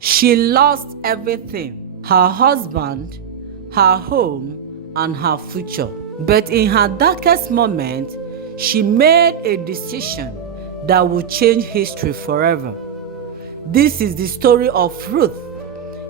She lost everything: her husband, her home, and her future. But in her darkest moment, she made a decision that would change history forever. This is the story of Ruth,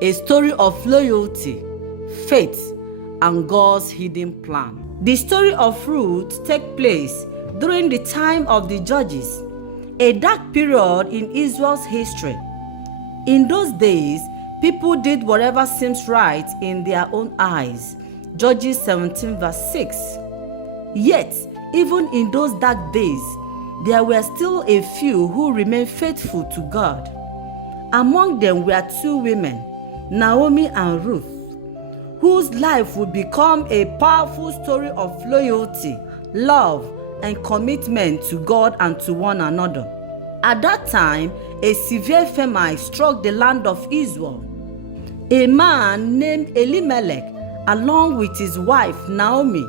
a story of loyalty, faith, and God's hidden plan. The story of Ruth takes place during the time of the Judges, a dark period in Israel's history. In those days, people did whatever seems right in their own eyes. Judges 17 verse 6. Yet, even in those dark days, there were still a few who remained faithful to God. Among them were two women, Naomi and Ruth, whose life would become a powerful story of loyalty, love, and commitment to God and to one another. At that time, a severe famine struck the land of Israel. A man named Elimelech, along with his wife Naomi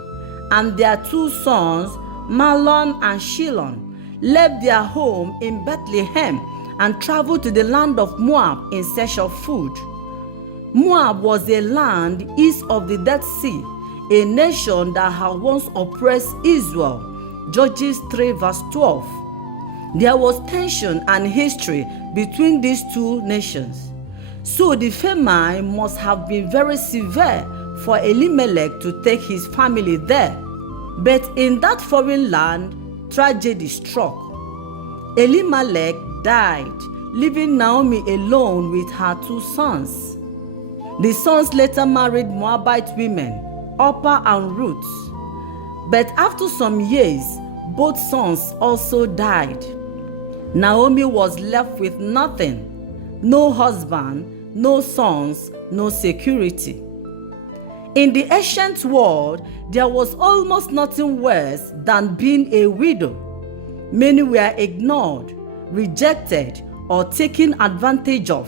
and their two sons, Mahlon and Chilion, left their home in Bethlehem and traveled to the land of Moab in search of food. Moab was a land east of the Dead Sea, a nation that had once oppressed Israel. Judges 3 verse 12. There was tension and history between these two nations. So the famine must have been very severe for Elimelech to take his family there. But in that foreign land, tragedy struck. Elimelech died, leaving Naomi alone with her two sons. The sons later married Moabite women, Orpah and Ruth. But after some years, both sons also died. Naomi was left with nothing: no husband, no sons, no security. In the ancient world, there was almost nothing worse than being a widow. Many were ignored, rejected, or taken advantage of.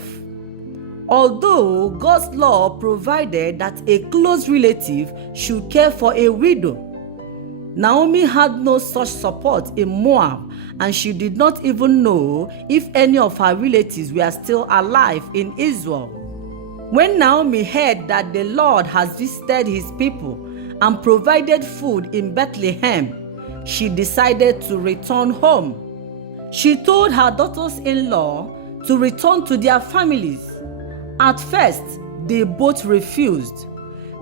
Although God's law provided that a close relative should care for a widow, Naomi had no such support in Moab, and she did not even know if any of her relatives were still alive in Israel. When Naomi heard that the Lord has visited his people and provided food in Bethlehem, she decided to return home. She told her daughters-in-law to return to their families. At first, they both refused,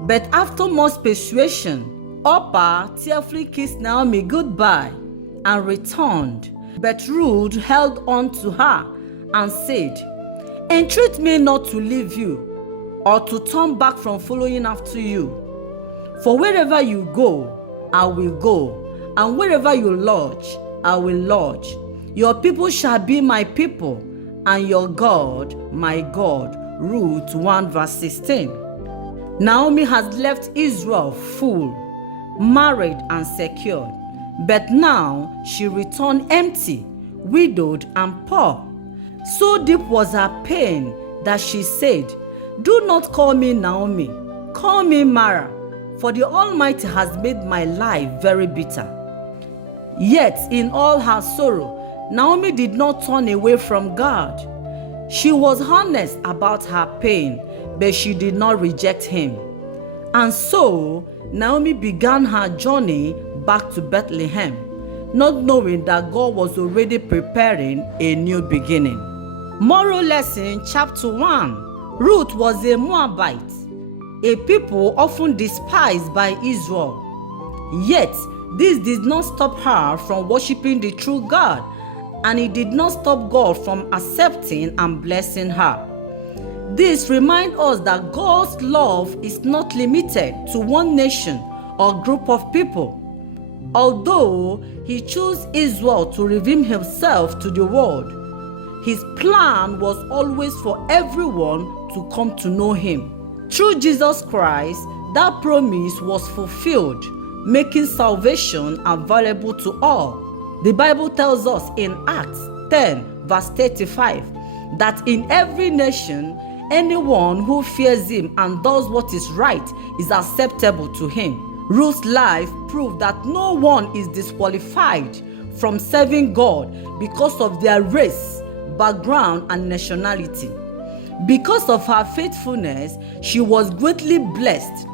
but after much persuasion, Orpah tearfully kissed Naomi goodbye and returned. But Ruth held on to her and said, "Entreat me not to leave you or to turn back from following after you. For wherever you go, I will go, and wherever you lodge, I will lodge. Your people shall be my people, and your God, my God." Ruth 1 verse 16. Naomi has left Israel full, married and secured, but now she returned empty, widowed and poor. So deep was her pain that she said, "Do not call me Naomi, call me Mara, for the Almighty has made my life very bitter." Yet in all her sorrow, Naomi did not turn away from God. She was honest about her pain, but she did not reject him. And so Naomi began her journey back to Bethlehem, not knowing that God was already preparing a new beginning. Moral lesson, chapter 1. Ruth was a Moabite, a people often despised by Israel. Yet this did not stop her from worshiping the true God, and it did not stop God from accepting and blessing her. This reminds us that God's love is not limited to one nation or group of people. Although he chose Israel to reveal himself to the world, his plan was always for everyone to come to know him. Through Jesus Christ, that promise was fulfilled, making salvation available to all. The Bible tells us in Acts 10 verse 35 that in every nation, anyone who fears him and does what is right is acceptable to him. Ruth's life proved that no one is disqualified from serving God because of their race, background, and nationality. Because of her faithfulness, she was greatly blessed,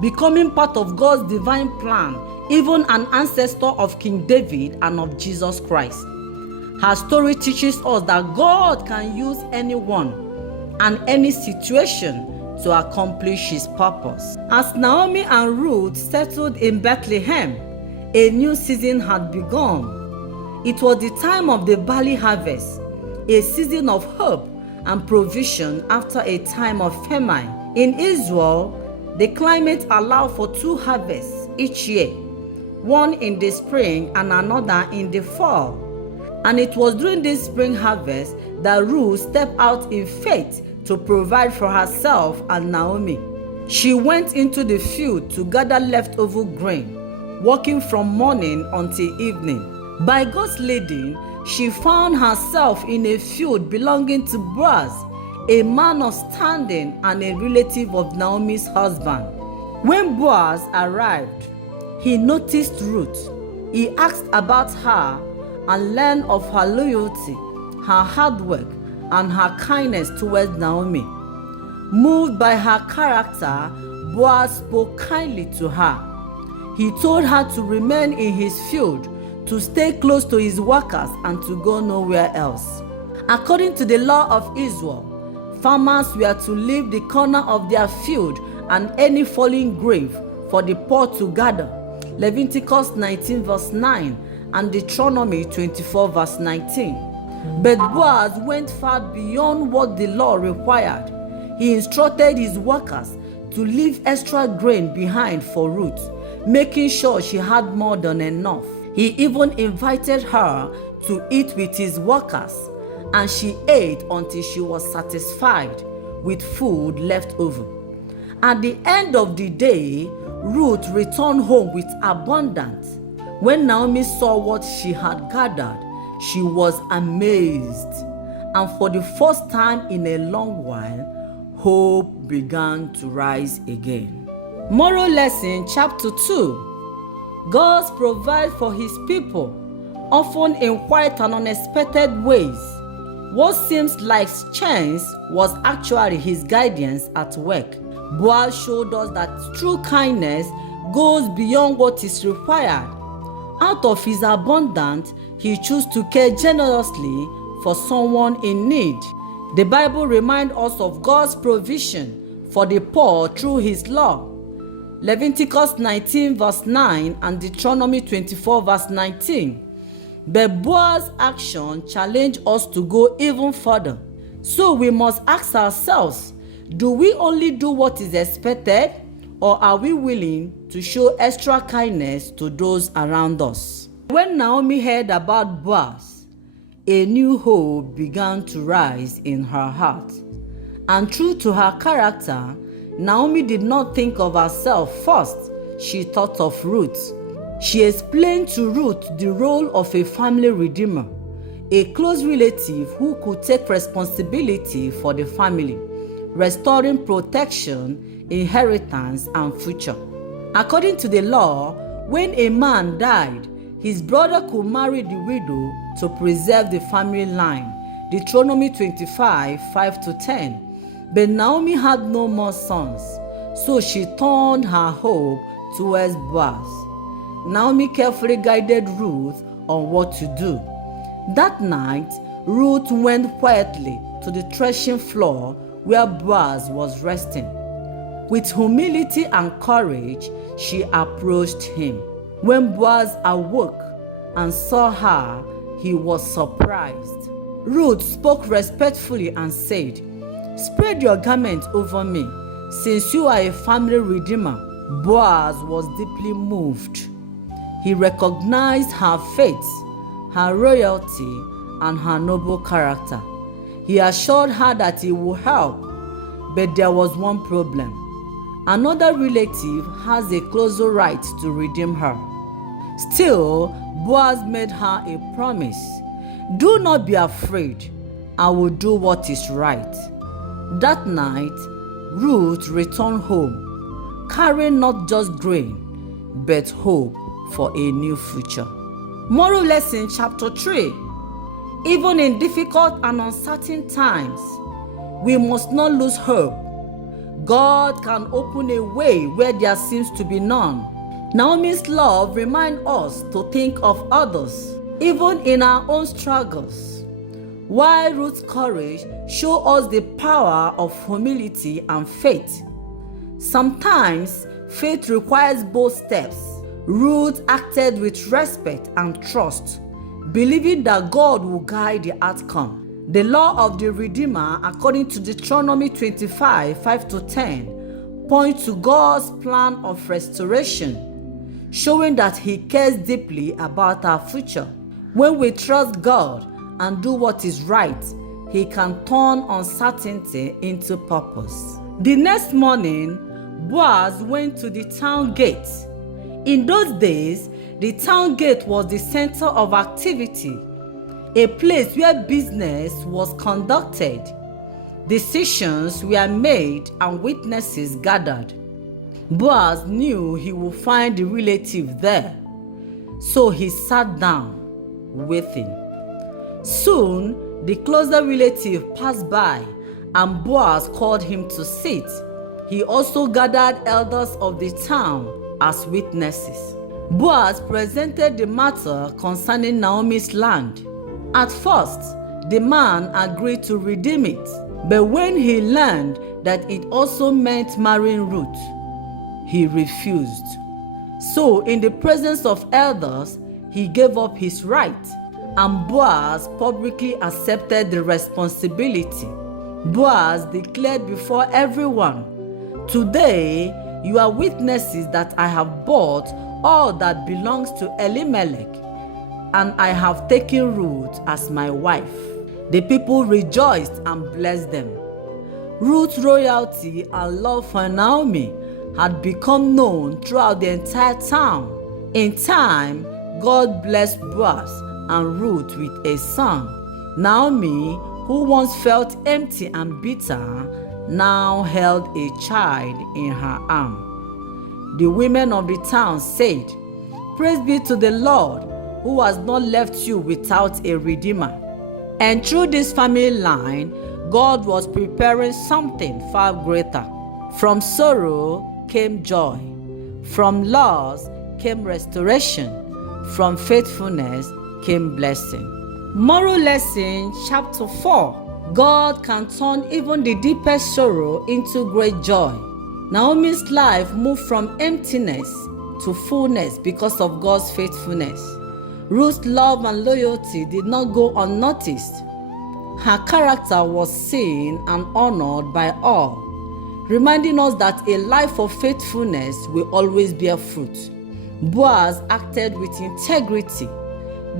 becoming part of God's divine plan, even an ancestor of King David and of Jesus Christ. Her story teaches us that God can use anyone and any situation to accomplish his purpose. As Naomi and Ruth settled in Bethlehem, a new season had begun. It was the time of the barley harvest, a season of hope and provision after a time of famine. In Israel, the climate allowed for 2 harvests each year, one in the spring and another in the fall. And it was during this spring harvest that Ruth stepped out in faith to provide for herself and Naomi. She went into the field to gather leftover grain, working from morning until evening. By God's leading, she found herself in a field belonging to Boaz, a man of standing and a relative of Naomi's husband. When Boaz arrived, he noticed Ruth. He asked about her and learned of her loyalty, her hard work, and her kindness towards Naomi. Moved by her character, Boaz spoke kindly to her. He told her to remain in his field, to stay close to his workers, and to go nowhere else. According to the law of Israel, farmers were to leave the corner of their field and any fallen grave for the poor to gather. Leviticus 19 verse 9 and Deuteronomy 24 verse 19. But Boaz went far beyond what the law required. He instructed his workers to leave extra grain behind for Ruth, making sure she had more than enough. He even invited her to eat with his workers, and she ate until she was satisfied with food left over. At the end of the day, Ruth returned home with abundance. When Naomi saw what she had gathered, she was amazed, and for the first time in a long while, hope began to rise again. Moral lesson, chapter 2. God provides for his people, often in quiet and unexpected ways. What seems like chance was actually his guidance at work. Boaz showed us that true kindness goes beyond what is required. Out of his abundance, he chose to care generously for someone in need. The Bible reminds us of God's provision for the poor through his law. Leviticus 19 verse 9 and Deuteronomy 24 verse 19. But Boaz's action challenged us to go even further. So we must ask ourselves, do we only do what is expected, or are we willing to show extra kindness to those around us? When Naomi heard about Boaz, a new hope began to rise in her heart. And true to her character, Naomi did not think of herself first. She thought of Ruth. She explained to Ruth the role of a family redeemer, a close relative who could take responsibility for the family, restoring protection, inheritance, and future. According to the law, when a man died, his brother could marry the widow to preserve the family line. Deuteronomy 25, 5-10. But Naomi had no more sons, so she turned her hope towards Boaz. Naomi carefully guided Ruth on what to do. That night, Ruth went quietly to the threshing floor where Boaz was resting. With humility and courage, she approached him. When Boaz awoke and saw her, he was surprised. Ruth spoke respectfully and said, "Spread your garment over me, since you are a family redeemer." Boaz was deeply moved. He recognized her faith, her royalty, and her noble character. He assured her that he would help, but there was one problem. Another relative has a closer right to redeem her. Still, Boaz made her a promise. "Do not be afraid. I will do what is right." That night, Ruth returned home, carrying not just grain, but hope for a new future. Moral lesson, chapter 3. Even in difficult and uncertain times, we must not lose hope. God can open a way where there seems to be none. Naomi's love reminds us to think of others, even in our own struggles, while Ruth's courage shows us the power of humility and faith. Sometimes faith requires bold steps. Ruth acted with respect and trust, believing that God will guide the outcome. The law of the Redeemer, according to Deuteronomy 25, 5-10, points to God's plan of restoration, showing that He cares deeply about our future. When we trust God and do what is right, He can turn uncertainty into purpose. The next morning, Boaz went to the town gate. In those days, the town gate was the center of activity, a place where business was conducted, decisions were made, and witnesses gathered. Boaz knew he would find the relative there, so he sat down with him. Soon, the closer relative passed by, and Boaz called him to sit. He also gathered elders of the town as witnesses. Boaz presented the matter concerning Naomi's land. At first, the man agreed to redeem it, but when he learned that it also meant marrying Ruth, he refused. So, in the presence of elders, he gave up his right, and Boaz publicly accepted the responsibility. Boaz declared before everyone, "Today you are witnesses that I have bought all that belongs to Elimelech, and I have taken Ruth as my wife." The people rejoiced and blessed them. Ruth's loyalty and love for Naomi had become known throughout the entire town. In time, God blessed Boaz and Ruth with a son. Naomi, who once felt empty and bitter, now held a child in her arm. The women of the town said, "Praise be to the Lord, who has not left you without a redeemer." And through this family line, God was preparing something far greater. From sorrow came joy. From loss came restoration. From faithfulness came blessing. Moral lesson, chapter 4. God can turn even the deepest sorrow into great joy. Naomi's life moved from emptiness to fullness because of God's faithfulness. Ruth's love and loyalty did not go unnoticed. Her character was seen and honored by all, reminding us that a life of faithfulness will always bear fruit. Boaz acted with integrity,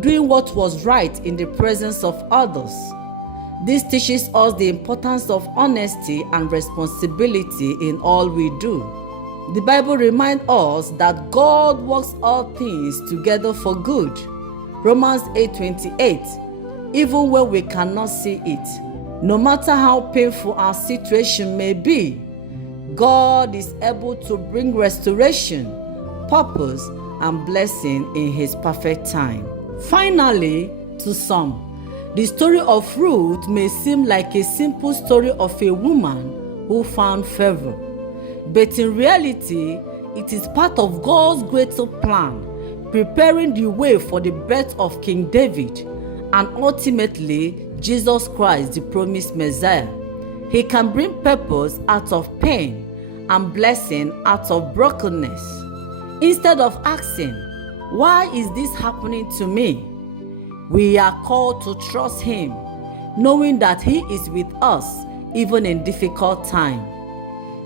doing what was right in the presence of others. This teaches us the importance of honesty and responsibility in all we do. The Bible reminds us that God works all things together for good. Romans 8:28. Even when we cannot see it, no matter how painful our situation may be, God is able to bring restoration, purpose, and blessing in His perfect time. Finally, to some, the story of Ruth may seem like a simple story of a woman who found favor, but in reality, it is part of God's greater plan, preparing the way for the birth of King David and ultimately Jesus Christ, the promised Messiah. He can bring purpose out of pain and blessing out of brokenness. Instead of asking, "Why is this happening to me?" we are called to trust Him, knowing that He is with us even in difficult times.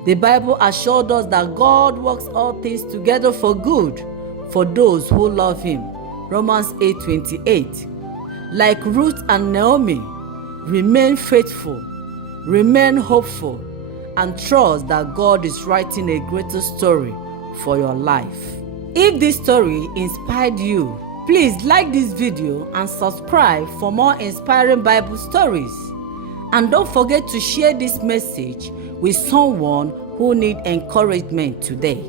The Bible assured us that God works all things together for good for those who love Him. Romans 8:28. Like Ruth and Naomi, remain faithful, remain hopeful, and trust that God is writing a greater story for your life. If this story inspired you, please like this video and subscribe for more inspiring Bible stories. And don't forget to share this message with someone who needs encouragement today.